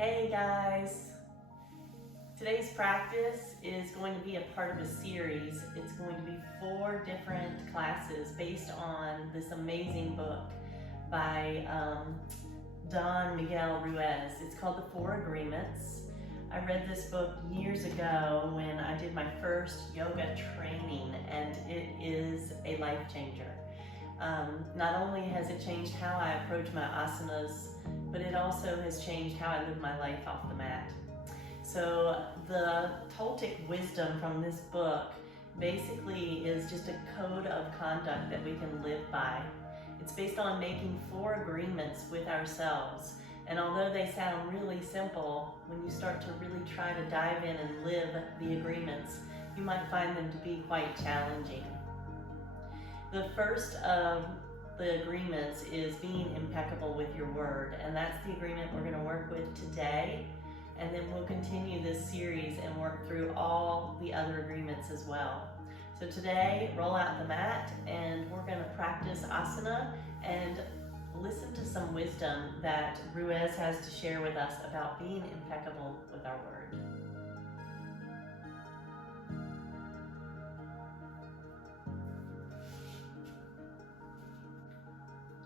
Hey guys! Today's practice is going to be a part of a series. It's going to be 4 different classes based on this amazing book by Don Miguel Ruiz. It's called The 4 Agreements. I read this book years ago when I did my first yoga training, and it is a life changer. Not only has it changed how I approach my asanas, but it also has changed how I live my life off the mat. So the Toltec wisdom from this book basically is just a code of conduct that we can live by. It's based on making 4 agreements with ourselves. And although they sound really simple, when you start to really try to dive in and live the agreements, you might find them to be quite challenging. The first of the agreements is being impeccable with your word, and that's the agreement we're going to work with today, and then we'll continue this series and work through all the other agreements as well. So today, roll out the mat, and we're going to practice asana and listen to some wisdom that Ruiz has to share with us about being impeccable with our word.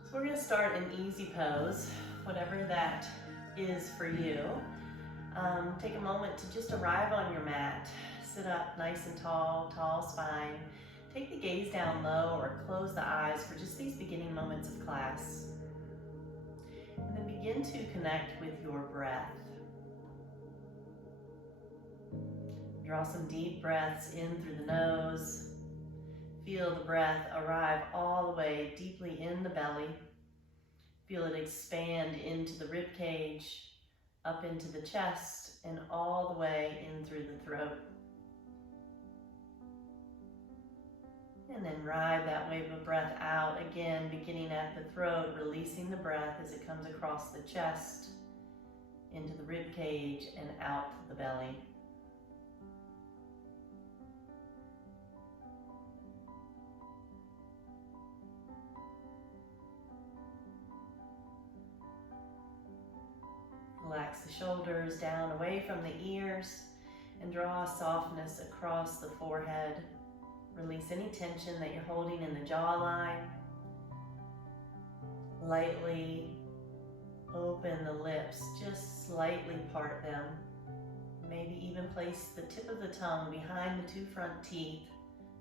So we're going to start an easy pose, whatever that is for you. Take a moment to just arrive on your mat. Sit up nice and tall, tall spine. Take the gaze down low or close the eyes for just these beginning moments of class. And then begin to connect with your breath. Draw some deep breaths in through the nose. Feel the breath arrive all the way deeply in the belly. Feel it expand into the rib cage, up into the chest, and all the way in through the throat. And then ride that wave of breath out, again beginning at the throat, releasing the breath as it comes across the chest, into the rib cage, and out the belly. Relax the shoulders down away from the ears and draw softness across the forehead. Release any tension that you're holding in the jawline. Lightly open the lips, just slightly part them. Maybe even place the tip of the tongue behind the 2 front teeth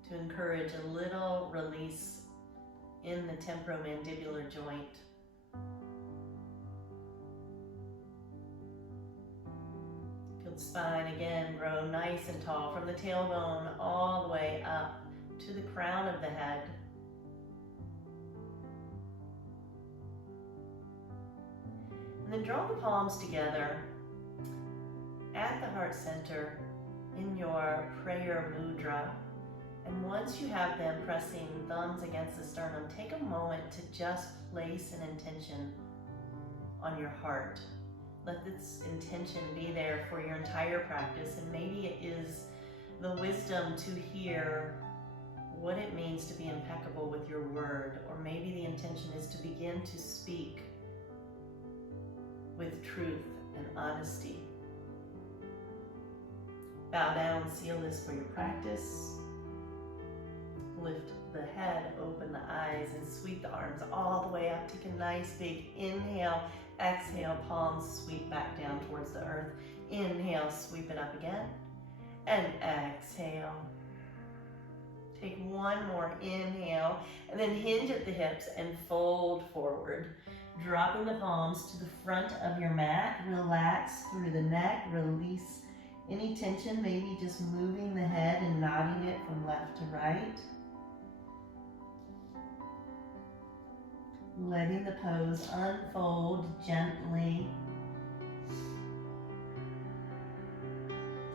to encourage a little release in the temporomandibular joint. The spine again grow nice and tall from the tailbone all the way up to the crown of the head. And then draw the palms together at the heart center in your prayer mudra. And once you have them pressing thumbs against the sternum, take a moment to just place an intention on your heart. Let this intention be there for your entire practice, and maybe it is the wisdom to hear what it means to be impeccable with your word, or maybe the intention is to begin to speak with truth and honesty. Bow down, seal this for your practice. Lift the head, open the eyes, and sweep the arms all the way up. Take a nice big inhale. Exhale, palms sweep back down towards the earth. Inhale, sweep it up again. And exhale. Take one more inhale, and then hinge at the hips and fold forward. Dropping the palms to the front of your mat. Relax through the neck. Release any tension, maybe just moving the head and nodding it from left to right. Letting the pose unfold gently.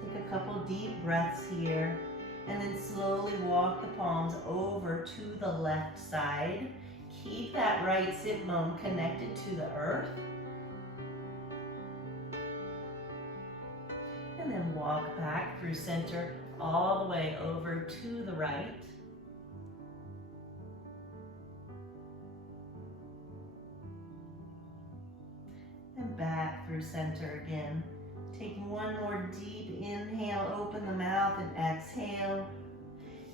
Take a couple deep breaths here, and then slowly walk the palms over to the left side. Keep that right sit bone connected to the earth. And then walk back through center all the way over to the right. And back back through center again. Taking one more deep inhale, open the mouth and exhale.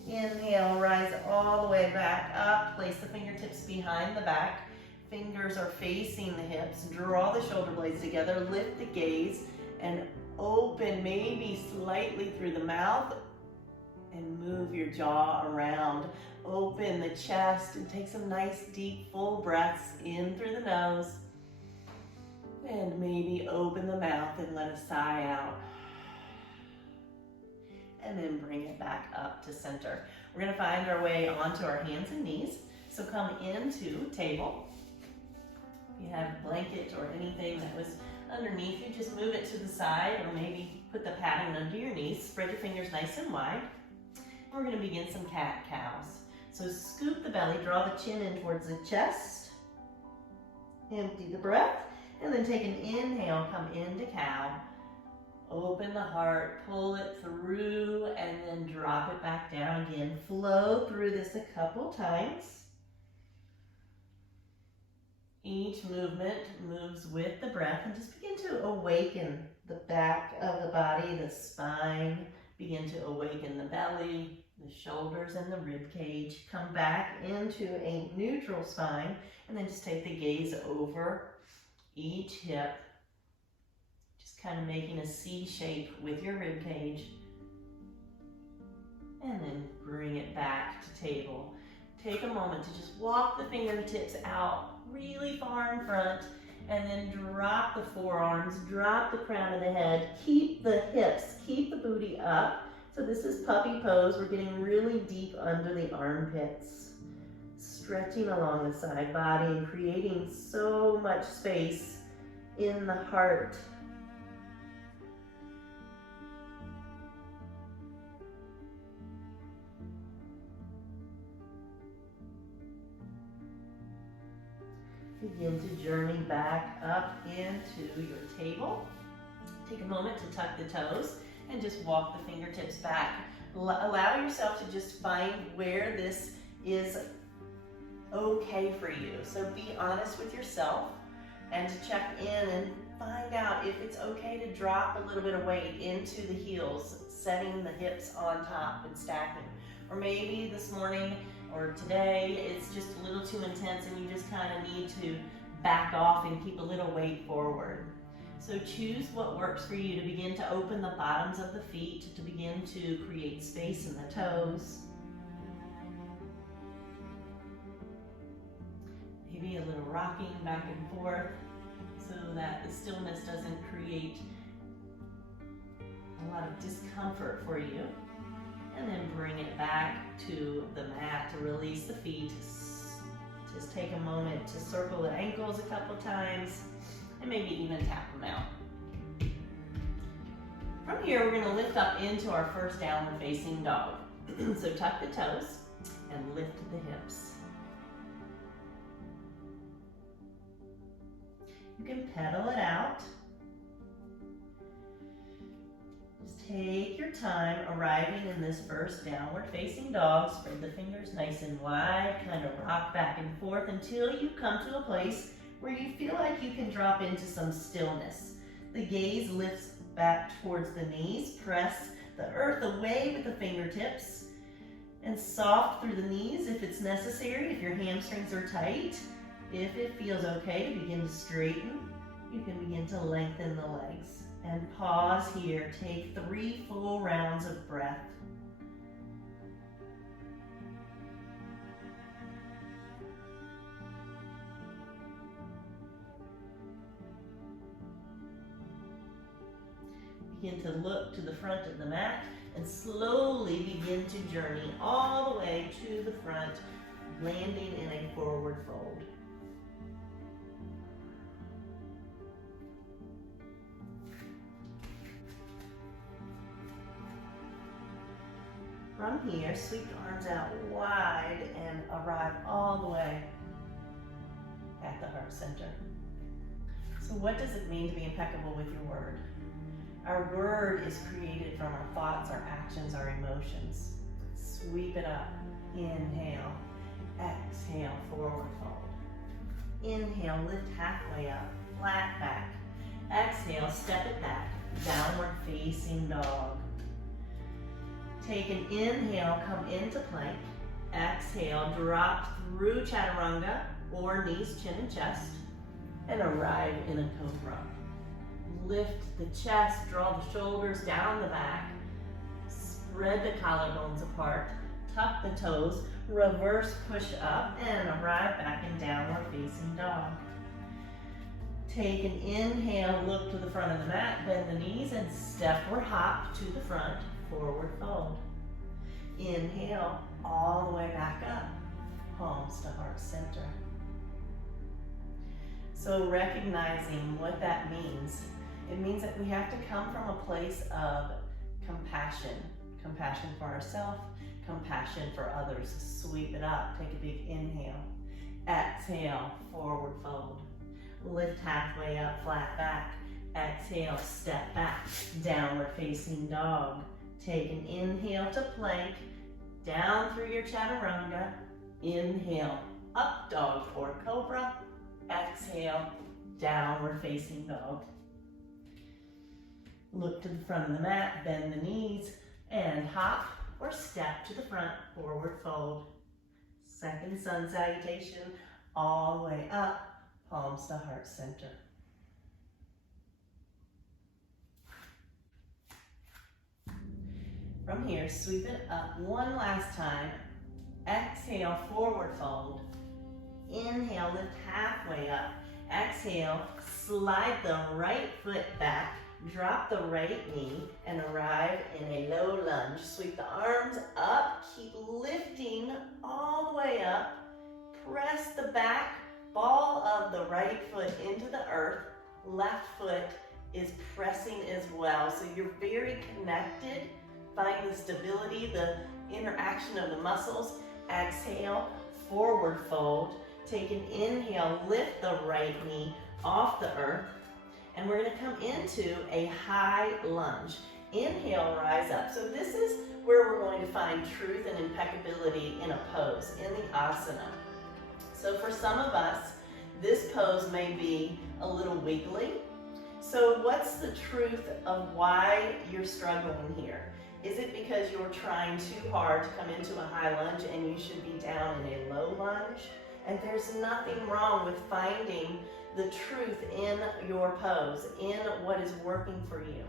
Inhale, rise all the way back up. Place the fingertips behind the back. Fingers are facing the hips. Draw the shoulder blades together. Lift the gaze and open maybe slightly through the mouth and move your jaw around. Open the chest and take some nice deep full breaths in through the nose. And maybe open the mouth and let a sigh out. And then bring it back up to center. We're gonna find our way onto our hands and knees. So come into table. If you have a blanket or anything that was underneath you, just move it to the side or maybe put the padding under your knees. Spread your fingers nice and wide. And we're gonna begin some cat-cows. So scoop the belly, draw the chin in towards the chest. Empty the breath. And then take an inhale, come into cow. Open the heart, pull it through, and then drop it back down again. Flow through this a couple times. Each movement moves with the breath, and just begin to awaken the back of the body, the spine. Begin to awaken the belly, the shoulders, and the rib cage. Come back into a neutral spine, and then just take the gaze over each hip, just kind of making a C shape with your rib cage. And then bring it back to table. Take a moment to just walk the fingertips out really far in front, and then drop the forearms, drop the crown of the head, keep the hips, keep the booty up. So this is puppy pose. We're getting really deep under the armpits. Stretching along the side body and creating so much space in the heart. Begin to journey back up into your table. Take a moment to tuck the toes and just walk the fingertips back. Allow yourself to just find where this is okay for you. So be honest with yourself and to check in and find out if it's okay to drop a little bit of weight into the heels, setting the hips on top and stacking. Or maybe this morning or today it's just a little too intense and you just kind of need to back off and keep a little weight forward. So choose what works for you to begin to open the bottoms of the feet, to begin to create space in the toes. Maybe a little rocking back and forth so that the stillness doesn't create a lot of discomfort for you. And then bring it back to the mat to release the feet. Just take a moment to circle the ankles a couple times and maybe even tap them out. From here, we're going to lift up into our first downward facing dog. So tuck the toes and lift the hips. You can pedal it out. Just take your time arriving in this first downward facing dog. Spread the fingers nice and wide, kind of rock back and forth until you come to a place where you feel like you can drop into some stillness. The gaze lifts back towards the knees. Press the earth away with the fingertips and soft through the knees if it's necessary, if your hamstrings are tight. If it feels okay to begin to straighten, you can begin to lengthen the legs. And pause here. Take 3 full rounds of breath. Begin to look to the front of the mat and slowly begin to journey all the way to the front, landing in a forward fold. From here, sweep the arms out wide and arrive all the way at the heart center. So what does it mean to be impeccable with your word? Our word is created from our thoughts, our actions, our emotions. Sweep it up. Inhale. Exhale, forward fold. Inhale, lift halfway up, flat back. Exhale, step it back, downward facing dog. Take an inhale, come into plank. Exhale, drop through chaturanga or knees, chin, and chest, and arrive in a cobra. Lift the chest, draw the shoulders down the back, spread the collarbones apart, tuck the toes, reverse push up, and arrive back in downward facing dog. Take an inhale, look to the front of the mat, bend the knees, and step or hop to the front, forward fold. Inhale, all the way back up, palms to heart center. So recognizing what that means, it means that we have to come from a place of compassion. Compassion for ourselves, compassion for others. Sweep it up, take a big inhale. Exhale, forward fold. Lift halfway up, flat back. Exhale, step back, downward facing dog. Take an inhale to plank, down through your chaturanga. Inhale, up dog or cobra. Exhale, downward facing dog. Look to the front of the mat, bend the knees, and hop or step to the front, forward fold. Second sun salutation, all the way up, palms to heart center. From here, sweep it up one last time. Exhale, forward fold. Inhale, lift halfway up. Exhale, slide the right foot back, drop the right knee, and arrive in a low lunge. Sweep the arms up, keep lifting all the way up. Press the back ball of the right foot into the earth. Left foot is pressing as well. So you're very connected. Find the stability, the interaction of the muscles. Exhale, forward fold. Take an inhale, lift the right knee off the earth. And we're gonna come into a high lunge. Inhale, rise up. So this is where we're going to find truth and impeccability in a pose, in the asana. So for some of us, this pose may be a little wiggly. So what's the truth of why you're struggling here? Is it because you're trying too hard to come into a high lunge and you should be down in a low lunge? And there's nothing wrong with finding the truth in your pose, in what is working for you.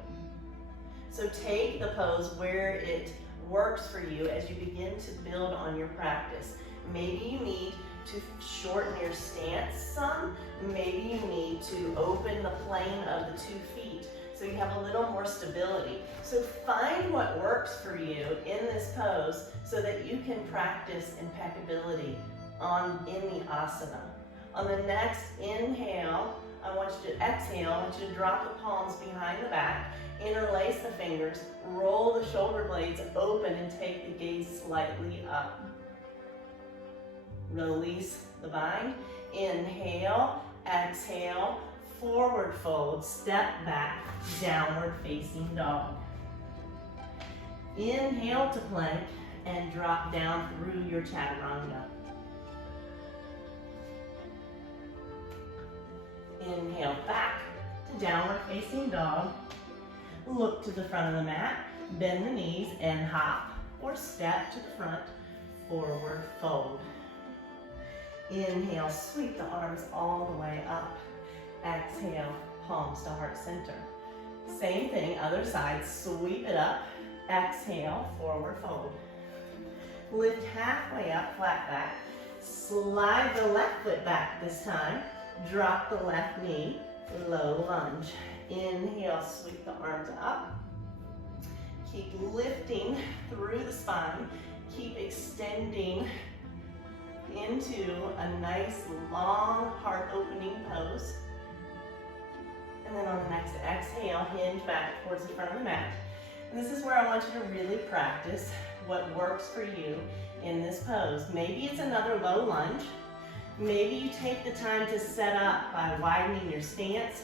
So take the pose where it works for you as you begin to build on your practice. Maybe you need to shorten your stance some. Maybe you need to open the plane of the 2 feet so you have a little more stability. So find what works for you in this pose so that you can practice impeccability in the asana. On the next inhale, I want you to exhale. I want you to drop the palms behind the back, interlace the fingers, roll the shoulder blades open, and take the gaze slightly up. Release the bind. Inhale, exhale, forward fold, step back, downward facing dog. Inhale to plank and drop down through your chaturanga. Inhale back to downward facing dog. Look to the front of the mat, bend the knees, and hop or step to the front, forward fold. Inhale, sweep the arms all the way up. Exhale, palms to heart center. Same thing, other side, sweep it up. Exhale, forward fold. Lift halfway up, flat back. Slide the left foot back this time. Drop the left knee, low lunge. Inhale, sweep the arms up. Keep lifting through the spine. Keep extending into a nice long heart opening pose. And then on the next exhale, hinge back towards the front of the mat. And this is where I want you to really practice what works for you in this pose. Maybe it's another low lunge. Maybe you take the time to set up by widening your stance,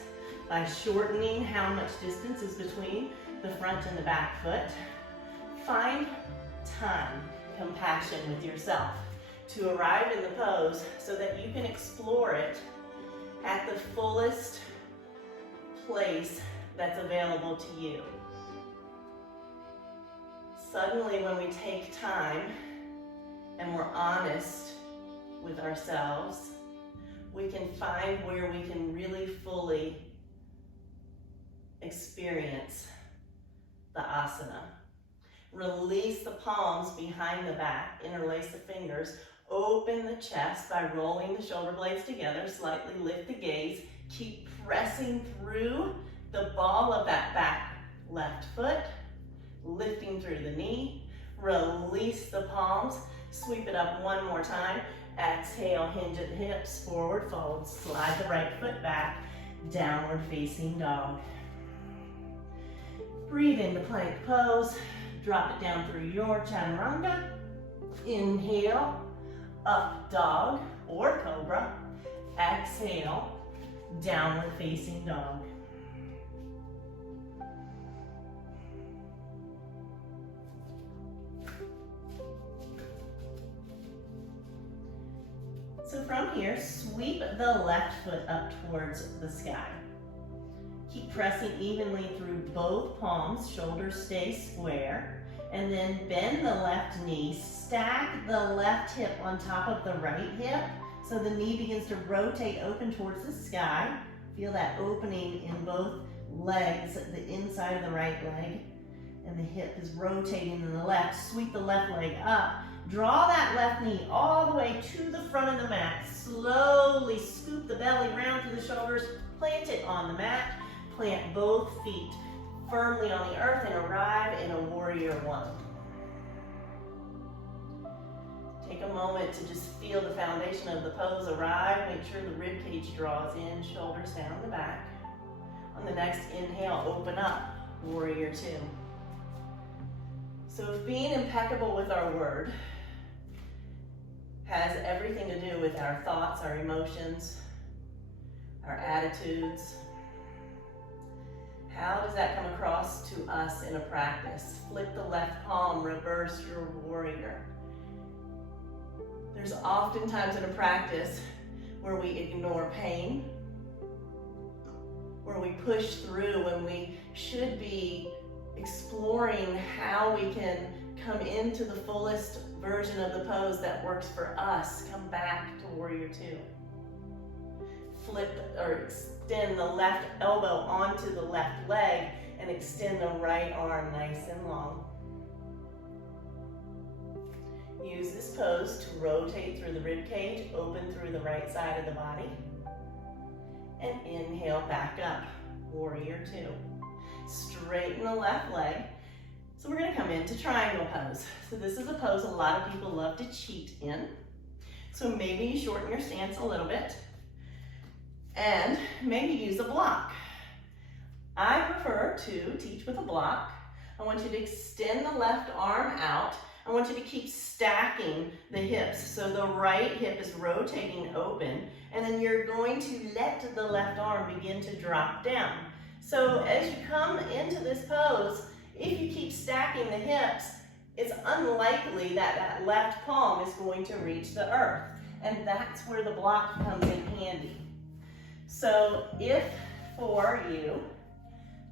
by shortening how much distance is between the front and the back foot. Find time, compassion with yourself to arrive in the pose so that you can explore it at the fullest place that's available to you. Suddenly, when we take time and we're honest with ourselves, we can find where we can really fully experience the asana. Release the palms behind the back, interlace the fingers, open the chest by rolling the shoulder blades together, slightly lift the gaze, keep pressing through the ball of that back left foot, lifting through the knee, release the palms, sweep it up one more time, exhale, hinge at the hips, forward fold, slide the right foot back, downward facing dog. Breathe into plank pose, drop it down through your chaturanga, inhale, up dog or cobra, exhale, downward facing dog. So from here, sweep the left foot up towards the sky. Keep pressing evenly through both palms, shoulders stay square, and then bend the left knee, stack the left hip on top of the right hip, so the knee begins to rotate open towards the sky. Feel that opening in both legs, the inside of the right leg, and the hip is rotating in the left. Sweep the left leg up. Draw that left knee all the way to the front of the mat. Slowly scoop the belly round through the shoulders, plant it on the mat. Plant both feet firmly on the earth and arrive in a warrior one. Take a moment to just feel the foundation of the pose arrive. Make sure the rib cage draws in, shoulders down the back. On the next inhale, open up, warrior two. So if being impeccable with our word has everything to do with our thoughts, our emotions, our attitudes, how does that come across to us in a practice? Flip the left palm, reverse your warrior. There's oftentimes in a practice where we ignore pain, where we push through when we should be exploring how we can come into the fullest version of the pose that works for us. Come back to warrior two. Flip or extend the left elbow onto the left leg and extend the right arm nice and long. Use this pose to rotate through the rib cage, open through the right side of the body, and inhale back up, warrior two. Straighten the left leg. So we're gonna come into triangle pose. So this is a pose a lot of people love to cheat in. So maybe you shorten your stance a little bit and maybe use a block. I prefer to teach with a block. I want you to extend the left arm out. I want you to keep stacking the hips. So the right hip is rotating open, and then you're going to let the left arm begin to drop down. So as you come into this pose, if you keep stacking the hips, it's unlikely that that left palm is going to reach the earth. And that's where the block comes in handy. So if for you,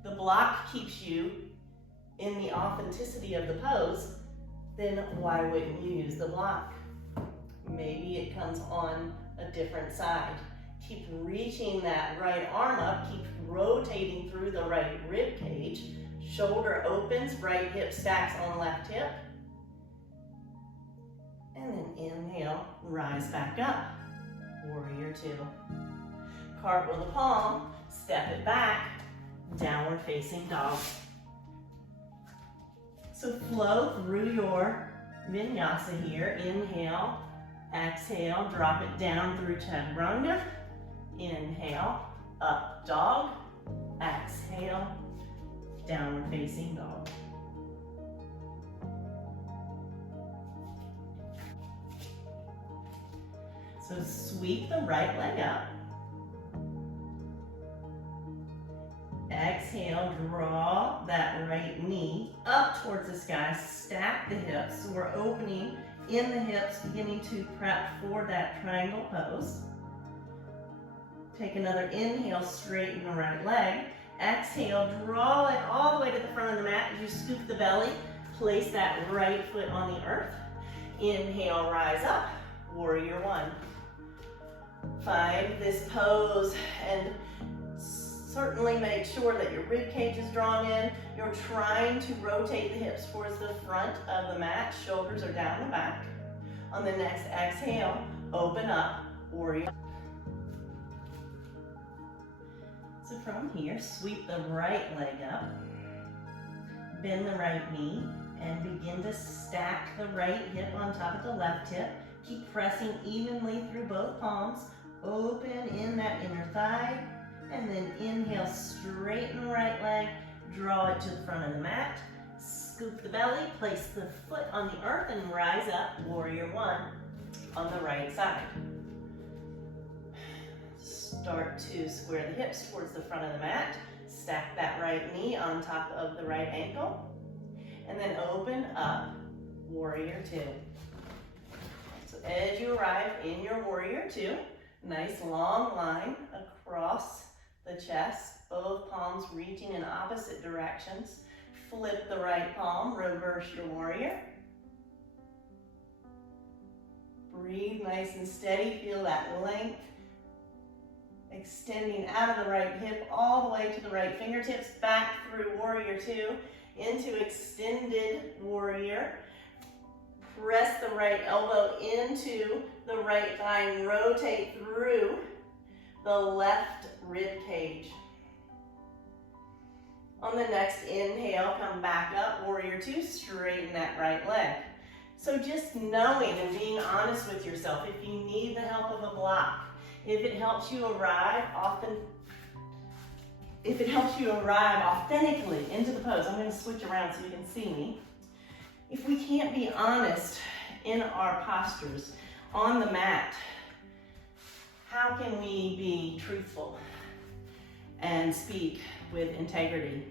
the block keeps you in the authenticity of the pose, then why wouldn't you use the block? Maybe it comes on a different side. Keep reaching that right arm up, keep rotating through the right rib cage, shoulder opens, right hip stacks on left hip, and then inhale, rise back up, warrior two. Cartwheel the palm, step it back, downward facing dog. So flow through your vinyasa here. Inhale, exhale, drop it down through chaturanga. Inhale, up dog, exhale, downward facing dog. So sweep the right leg up. Exhale, draw that right knee up towards the sky, stack the hips. So we're opening in the hips, beginning to prep for that triangle pose. Take another inhale, straighten the right leg. Exhale, draw it all the way to the front of the mat as you scoop the belly. Place that right foot on the earth. Inhale, rise up, warrior one. Find this pose and certainly make sure that your rib cage is drawn in. You're trying to rotate the hips towards the front of the mat. Shoulders are down the back. On the next exhale, open up, warrior. So from here, sweep the right leg up, bend the right knee, and begin to stack the right hip on top of the left hip. Keep pressing evenly through both palms. Open in that inner thigh, and then inhale, straighten the right leg, draw it to the front of the mat, scoop the belly, place the foot on the earth, and rise up, warrior one, on the right side. Start to square the hips towards the front of the mat, stack that right knee on top of the right ankle, and then open up, warrior two. So as you arrive in your warrior two, nice long line across the chest, both palms reaching in opposite directions. Flip the right palm, reverse your warrior. Breathe nice and steady, feel that length extending out of the right hip all the way to the right fingertips, back through warrior two, into extended warrior. Press the right elbow into the right thigh and rotate through the left rib cage. On the next inhale, come back up, warrior two, straighten that right leg. So just knowing and being honest with yourself, if you need the help of a block, if it helps you arrive authentically into the pose, I'm going to switch around so you can see me. If we can't be honest in our postures on the mat, how can we be truthful and speak with integrity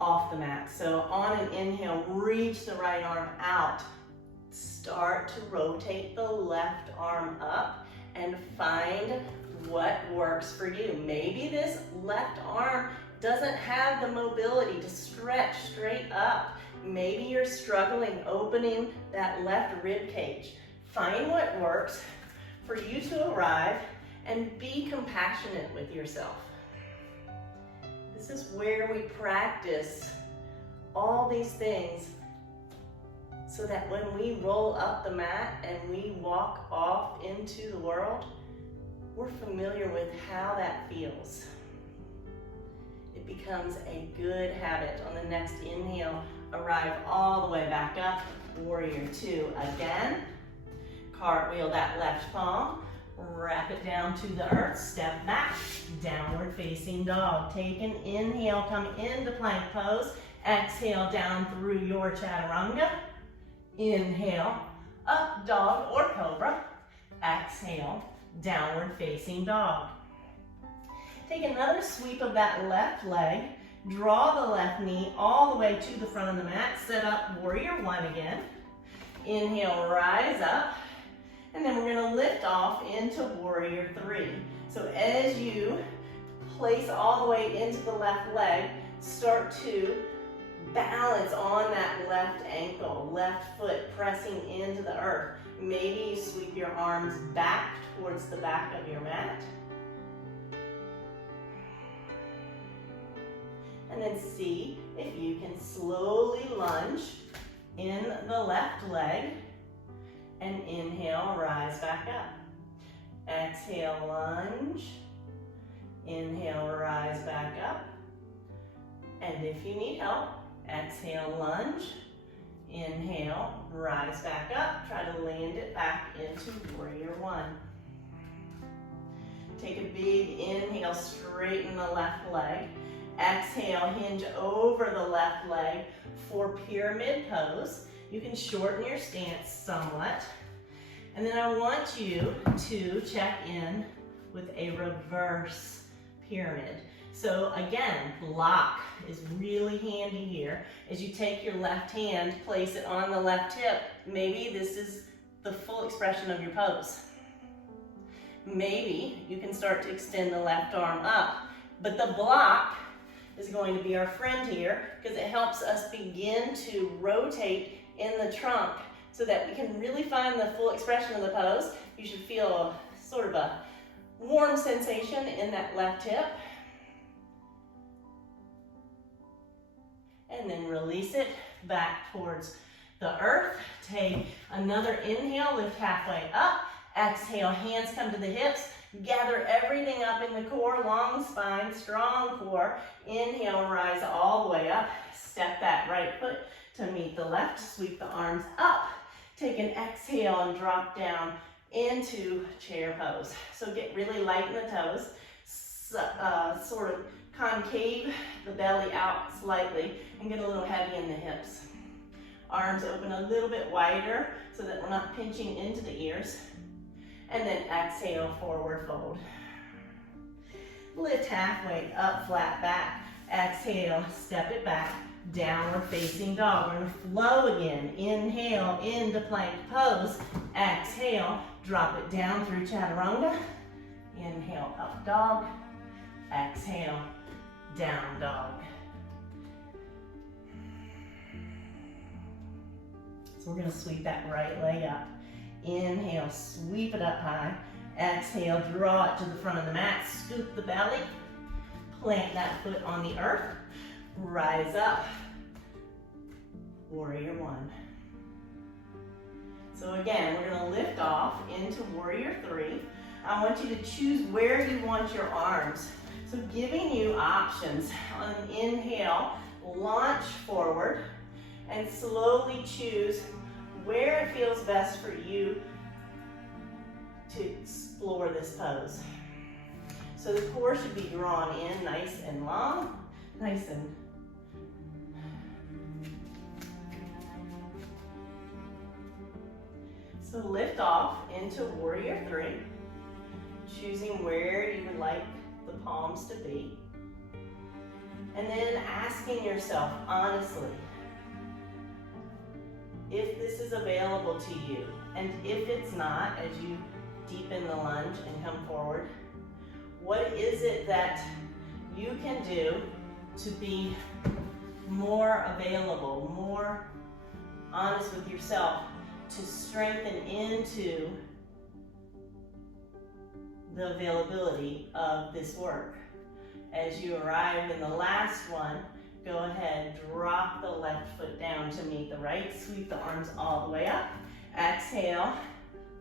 off the mat? So on an inhale, reach the right arm out. Start to rotate the left arm up and find what works for you. Maybe this left arm doesn't have the mobility to stretch straight up. Maybe you're struggling opening that left rib cage. Find what works for you to arrive and be compassionate with yourself. This is where we practice all these things so that when we roll up the mat and we walk off into the world, we're familiar with how that feels. It becomes a good habit. On the next inhale, arrive all the way back up, warrior two again. Cartwheel that left palm, wrap it down to the earth, step back, downward facing dog. Take an inhale, come into plank pose. Exhale down through your chaturanga. Inhale, up dog or cobra. Exhale, downward facing dog. Take another sweep of that left leg. Draw the left knee all the way to the front of the mat. Set up warrior one again. Inhale, rise up. And then we're going to lift off into warrior three. So as you place all the way into the left leg, start to balance on that left ankle, left foot pressing into the earth. Maybe you sweep your arms back towards the back of your mat. And then see if you can slowly lunge in the left leg. And inhale, rise back up. Exhale, lunge. Inhale, rise back up. And if you need help, exhale, lunge. Inhale, rise back up. Try to land it back into warrior one. Take a big inhale, straighten the left leg. Exhale, hinge over the left leg for pyramid pose. You can shorten your stance somewhat. And then I want you to check in with a reverse pyramid. So again, block is really handy here. As you take your left hand, place it on the left hip. Maybe this is the full expression of your pose. Maybe you can start to extend the left arm up, but the block is going to be our friend here because it helps us begin to rotate in the trunk so that we can really find the full expression of the pose. You should feel sort of a warm sensation in that left hip. And then release it back towards the earth. Take another inhale, lift halfway up. Exhale, hands come to the hips. Gather everything up in the core, long spine, strong core. Inhale, rise all the way up. Step that right foot to meet the left. Sweep the arms up. Take an exhale and drop down into chair pose. So get really light in the toes. Sort of concave the belly out slightly and get a little heavy in the hips. Arms open a little bit wider so that we're not pinching into the ears. And then exhale, forward fold. Lift halfway up, flat back. Exhale, step it back. Downward facing dog. We're gonna flow again. Inhale into plank pose. Exhale, drop it down through chaturanga. Inhale, up dog. Exhale, down dog. So we're gonna sweep that right leg up. Inhale, sweep it up high. Exhale, draw it to the front of the mat. Scoop the belly. Plant that foot on the earth. Rise up. Warrior one. So again, we're gonna lift off into warrior three. I want you to choose where you want your arms. So giving you options. On an inhale, launch forward and slowly choose where it feels best for you to explore this pose. So the core should be drawn in nice and long, nice and so lift off into warrior three, choosing where you would like the palms to be. And then asking yourself honestly, if this is available to you, and if it's not, as you deepen the lunge and come forward, what is it that you can do to be more available, more honest with yourself, to strengthen into the availability of this work? As you arrive in the last one, go ahead, drop the left foot down to meet the right. Sweep the arms all the way up. Exhale,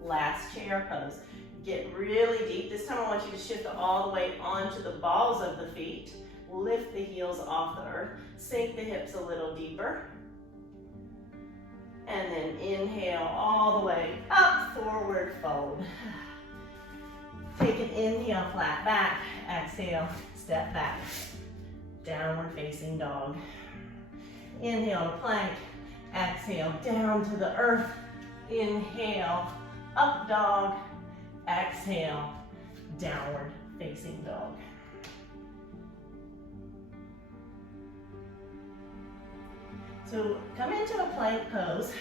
last chair pose. Get really deep. This time I want you to shift all the way onto the balls of the feet. Lift the heels off the earth. Sink the hips a little deeper. And then inhale all the way up, forward fold. Take an inhale, flat back. Exhale, step back. Downward facing dog. Inhale to plank. Exhale, down to the earth. Inhale, up dog. Exhale, downward facing dog. So come into a plank pose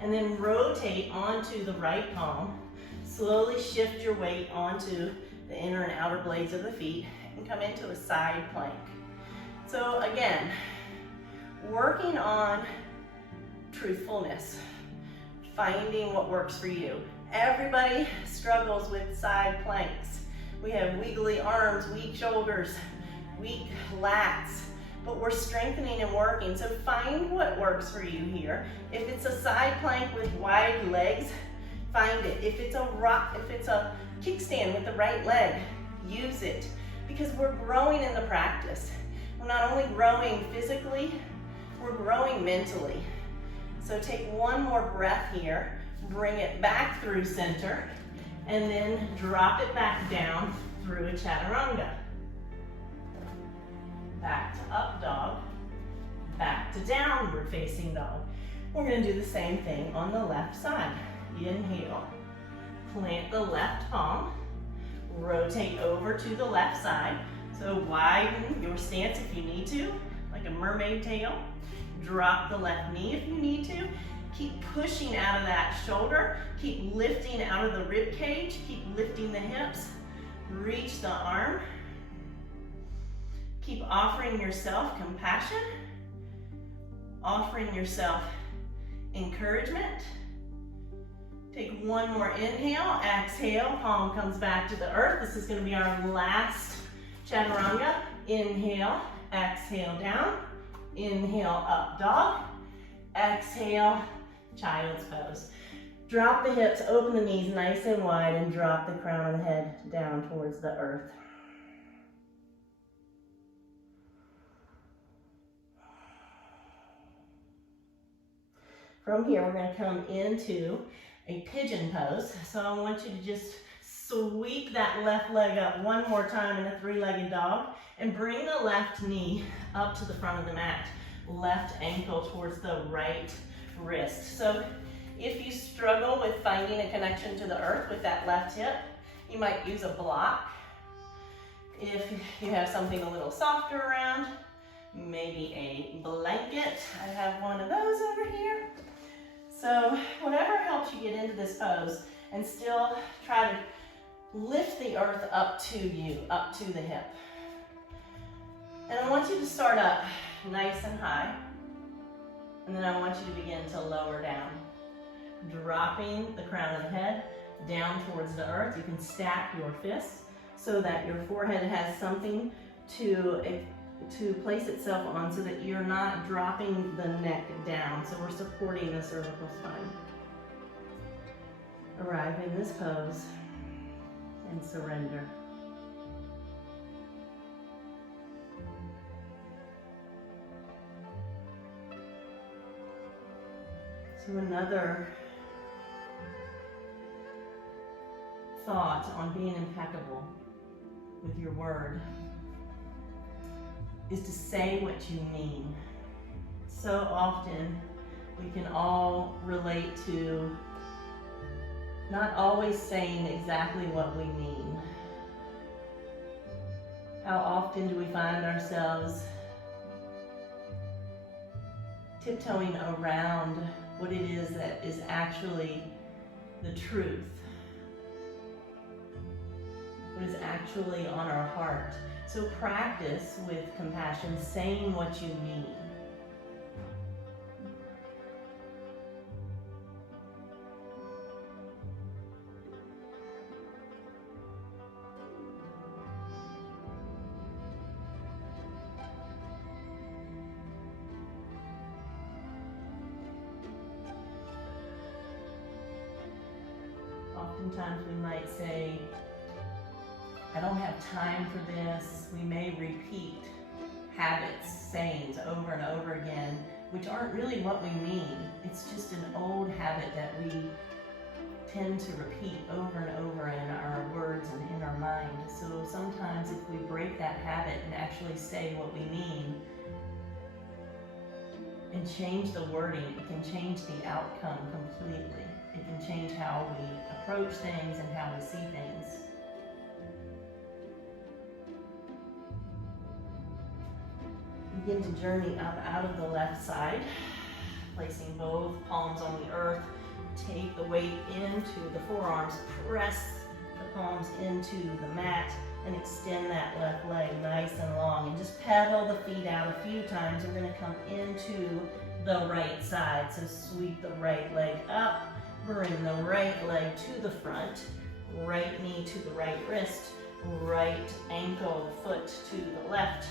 and then rotate onto the right palm. Slowly shift your weight onto the inner and outer blades of the feet and come into a side plank. So again, working on truthfulness, finding what works for you. Everybody struggles with side planks. We have wiggly arms, weak shoulders, weak lats, but we're strengthening and working. So find what works for you here. If it's a side plank with wide legs, find it. If it's a kickstand with the right leg, use it, because we're growing in the practice. We're not only growing physically, we're growing mentally. So take one more breath here, bring it back through center, and then drop it back down through a chaturanga. Back to up dog, back to downward facing dog. We're gonna do the same thing on the left side. Inhale, plant the left palm, rotate over to the left side. So widen your stance if you need to, like a mermaid tail. Drop the left knee if you need to, Keep pushing out of that shoulder. Keep lifting out of the rib cage. Keep lifting the hips. Reach the arm. Keep offering yourself compassion. Offering yourself encouragement. Take one more inhale. Exhale. Palm comes back to the earth. This is going to be our last chaturanga. Inhale. Exhale down. Inhale up dog. Exhale. Child's pose. Drop the hips, open the knees nice and wide, and drop the crown of the head down towards the earth. From here, we're going to come into a pigeon pose. So I want you to just sweep that left leg up one more time in a three-legged dog, and bring the left knee up to the front of the mat. Left ankle towards the right wrist. So if you struggle with finding a connection to the earth with that left hip, you might use a block. If you have something a little softer around, maybe a blanket. I have one of those over here. So whatever helps you get into this pose and still try to lift the earth up to you, up to the hip. And I want you to start up nice and high. And then I want you to begin to lower down. Dropping the crown of the head down towards the earth. You can stack your fists so that your forehead has something to place itself on, so that you're not dropping the neck down. So we're supporting the cervical spine. Arrive in this pose and surrender. So another thought on being impeccable with your word is to say what you mean. So often we can all relate to not always saying exactly what we mean. How often do we find ourselves tiptoeing around what it is that is actually the truth? What is actually on our heart? So practice with compassion, saying what you mean. Oftentimes we might say, I don't have time for this. We may repeat habits, sayings over and over again, which aren't really what we mean. It's just an old habit that we tend to repeat over and over in our words and in our mind. So sometimes if we break that habit and actually say what we mean and change the wording, it can change the outcome completely. It can change how we approach things and how we see things. Begin to journey up out of the left side, placing both palms on the earth. Take the weight into the forearms, press the palms into the mat, and extend that left leg nice and long. And just pedal the feet out a few times. We're going to come into the right side. So sweep the right leg up, bring the right leg to the front, right knee to the right wrist, right ankle, foot to the left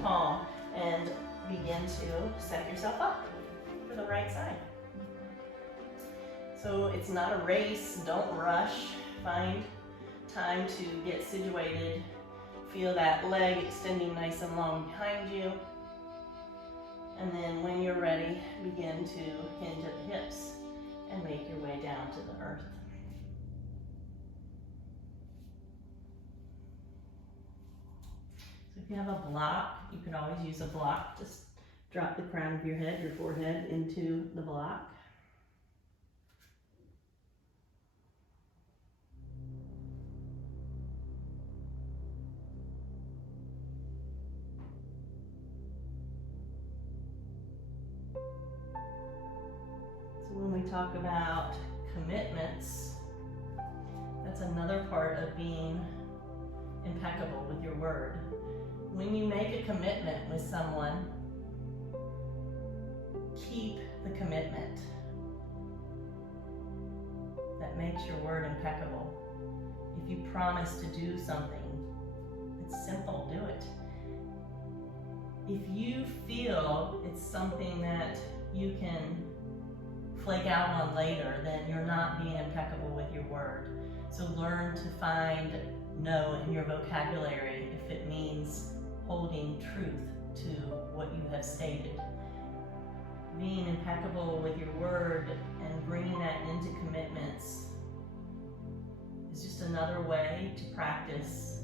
palm, and begin to set yourself up for the right side. So it's not a race, don't rush. Find time to get situated. Feel that leg extending nice and long behind you. And then when you're ready, begin to hinge at the hips and make your way down to the earth. So if you have a block, you can always use a block. Just drop the crown of your head, your forehead, into the block. So talk about commitments, that's another part of being impeccable with your word. When you make a commitment with someone, keep the commitment. That makes your word impeccable. If you promise to do something, it's simple, do it. If you feel it's something that you can flake out on later, then you're not being impeccable with your word. So learn to find no in your vocabulary if it means holding truth to what you have stated. Being impeccable with your word and bringing that into commitments is just another way to practice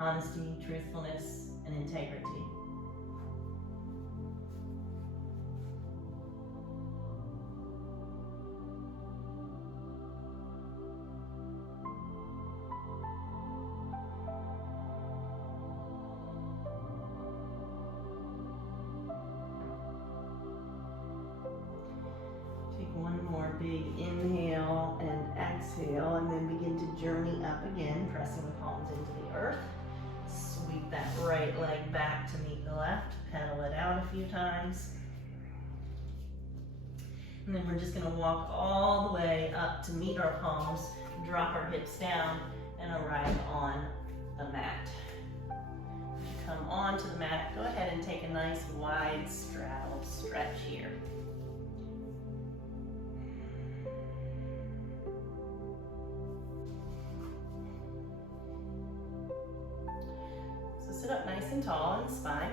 honesty, truthfulness, and integrity. One more big inhale and exhale, and then begin to journey up again, pressing the palms into the earth. Sweep that right leg back to meet the left, pedal it out a few times. And then we're just gonna walk all the way up to meet our palms, drop our hips down, and arrive on the mat. As you come onto the mat, go ahead and take a nice wide straddle stretch here. Sit up nice and tall in the spine.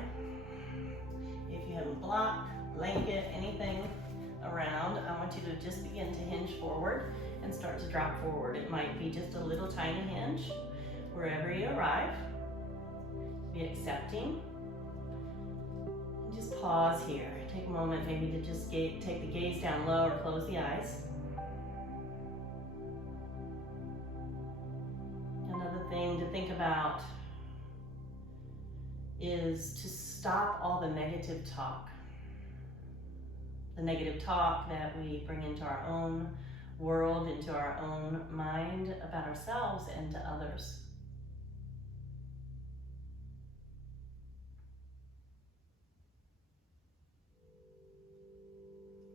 If you have a block, blanket, anything around, I want you to just begin to hinge forward and start to drop forward. It might be just a little tiny hinge wherever you arrive. Be accepting. And just pause here. Take a moment maybe to just take the gaze down low or close the eyes. Another thing to think about is to stop all the negative talk. The negative talk that we bring into our own world, into our own mind about ourselves and to others.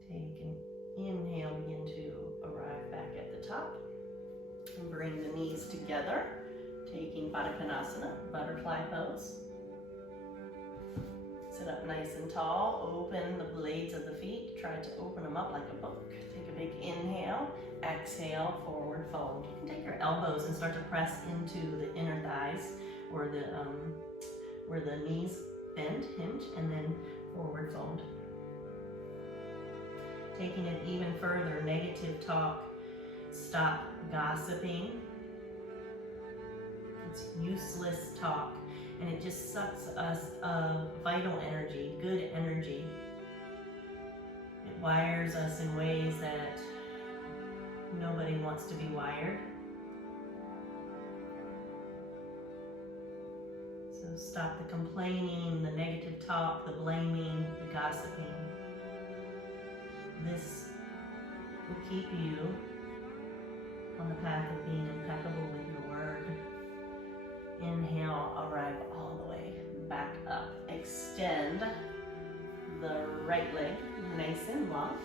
Take an inhale, begin to arrive back at the top. And bring the knees together, taking Baddha Konasana, butterfly pose. Sit up nice and tall, open the blades of the feet, try to open them up like a book. Take a big inhale, exhale, forward fold. You can take your elbows and start to press into the inner thighs where the knees bend, hinge, and then forward fold. Taking it even further, negative talk, stop gossiping. It's useless talk. And it just sucks us of vital energy, good energy. It wires us in ways that nobody wants to be wired. So stop the complaining, the negative talk, the blaming, the gossiping. This will keep you on the path of being impeccable with your word. Inhale, arrive all the way back up. Extend the right leg nice and long.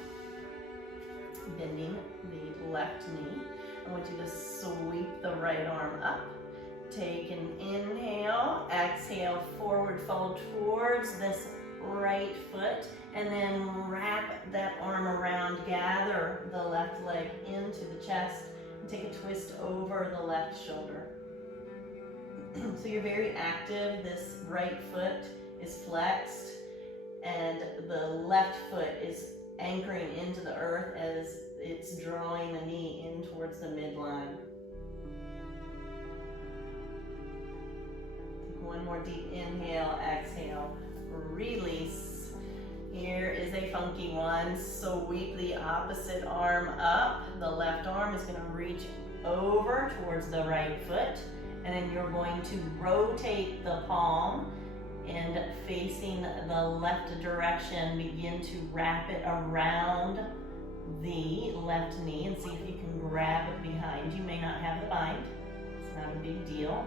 Bending the left knee. I want you to sweep the right arm up. Take an inhale, exhale, forward fold towards this right foot, and then wrap that arm around, gather the left leg into the chest, and take a twist over the left shoulder. So you're very active. This right foot is flexed and the left foot is anchoring into the earth as it's drawing the knee in towards the midline. Take one more deep inhale, exhale, release. Here is a funky one. Sweep the opposite arm up. The left arm is going to reach over towards the right foot. And then you're going to rotate the palm and facing the left direction, begin to wrap it around the left knee and see if you can grab it behind. You may not have the bind. It's not a big deal.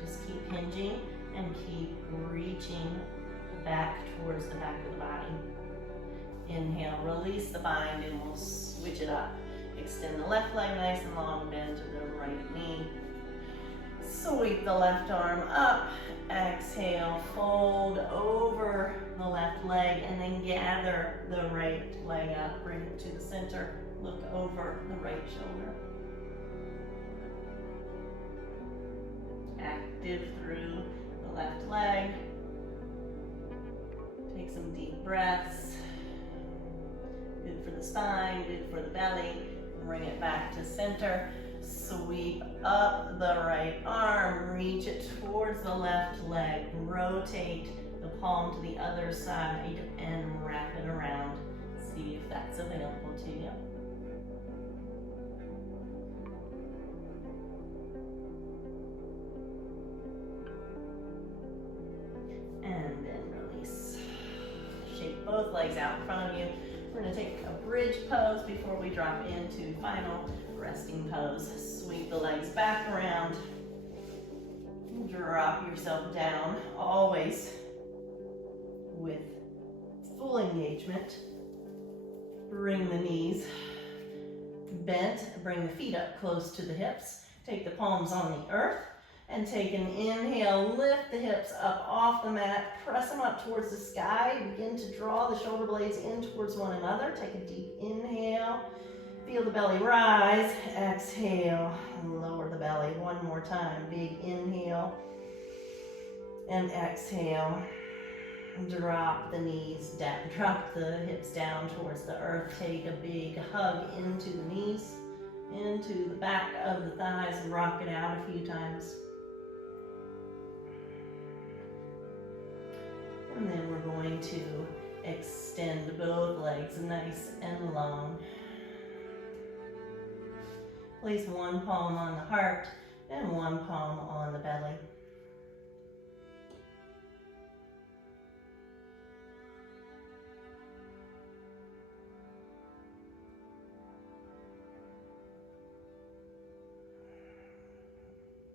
Just keep hinging and keep reaching back towards the back of the body. Inhale, release the bind, and we'll switch it up. Extend the left leg nice and long, bend to the right knee. Sweep the left arm up. Exhale, fold over the left leg, and then gather the right leg up. Bring it to the center. Look over the right shoulder. Active through the left leg. Take some deep breaths. Good for the spine, good for the belly. Bring it back to center. Sweep up the right arm. Reach it towards the left leg. Rotate the palm to the other side and wrap it around. See if that's available to you. And then release. Shake both legs out in front of you. We're going to take a bridge pose before we drop into final resting pose. Sweep the legs back around. Drop yourself down, always with full engagement. Bring the knees bent. Bring the feet up close to the hips. Take the palms on the earth. And take an inhale, lift the hips up off the mat, press them up towards the sky, begin to draw the shoulder blades in towards one another. Take a deep inhale, feel the belly rise, exhale, lower the belly one more time. Big inhale and exhale. Drop the knees down, drop the hips down towards the earth. Take a big hug into the knees, into the back of the thighs, and rock it out a few times. And then we're going to extend both legs nice and long. Place one palm on the heart and one palm on the belly.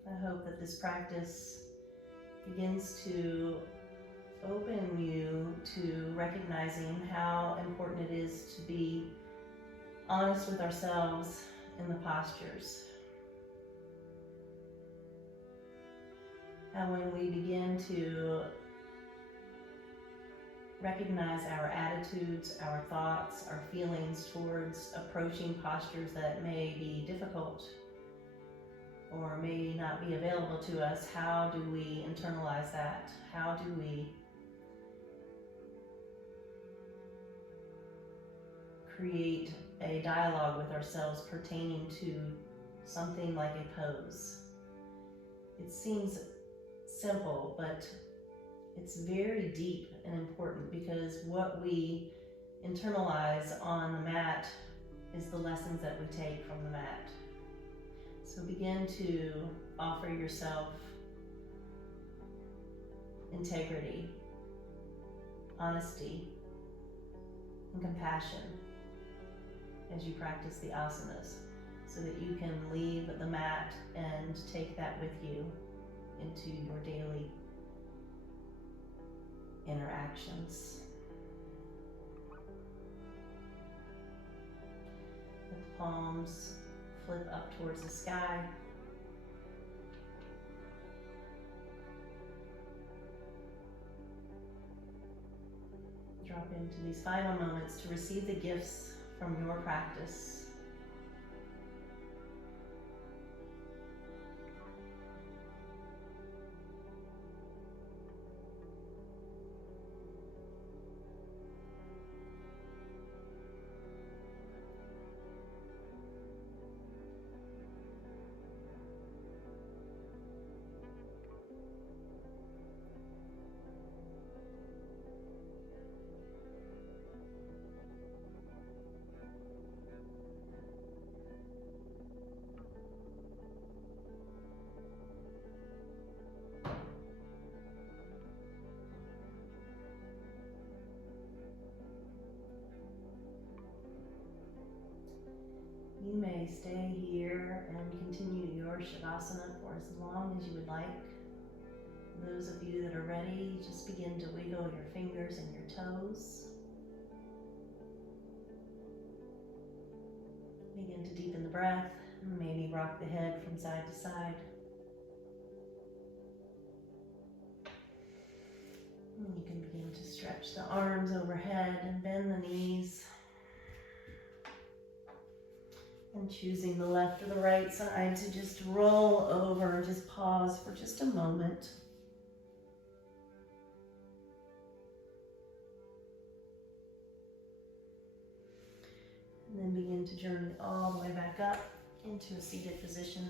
I hope that this practice begins to open you to recognizing how important it is to be honest with ourselves in the postures. And when we begin to recognize our attitudes, our thoughts, our feelings towards approaching postures that may be difficult or may not be available to us, how do we internalize that? How do we create a dialogue with ourselves pertaining to something like a pose? It seems simple, but it's very deep and important, because what we internalize on the mat is the lessons that we take from the mat. So begin to offer yourself integrity, honesty, and compassion as you practice the asanas, so that you can leave the mat and take that with you into your daily interactions. Let the palms flip up towards the sky. Drop into these final moments to receive the gifts from your practice. You may stay here and continue your Shavasana for as long as you would like. Those of you that are ready, just begin to wiggle your fingers and your toes. Begin to deepen the breath, and maybe rock the head from side to side. And you can begin to stretch the arms overhead and bend the knees. And choosing the left or the right side to just roll over, just pause for just a moment. And then begin to journey all the way back up into a seated position,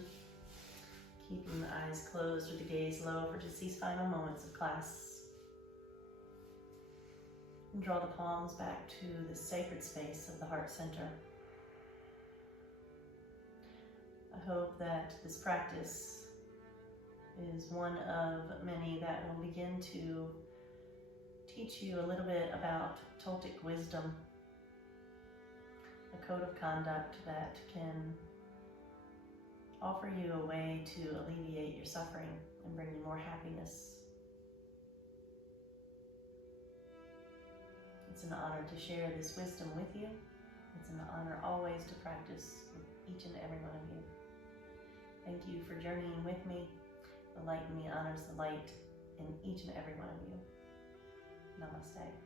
keeping the eyes closed or the gaze low for just these final moments of class. And draw the palms back to the sacred space of the heart center. I hope that this practice is one of many that will begin to teach you a little bit about Toltec wisdom, a code of conduct that can offer you a way to alleviate your suffering and bring you more happiness. It's an honor to share this wisdom with you. It's an honor always to practice with each and every one of you. Thank you for journeying with me. The light in me honors the light in each and every one of you. Namaste.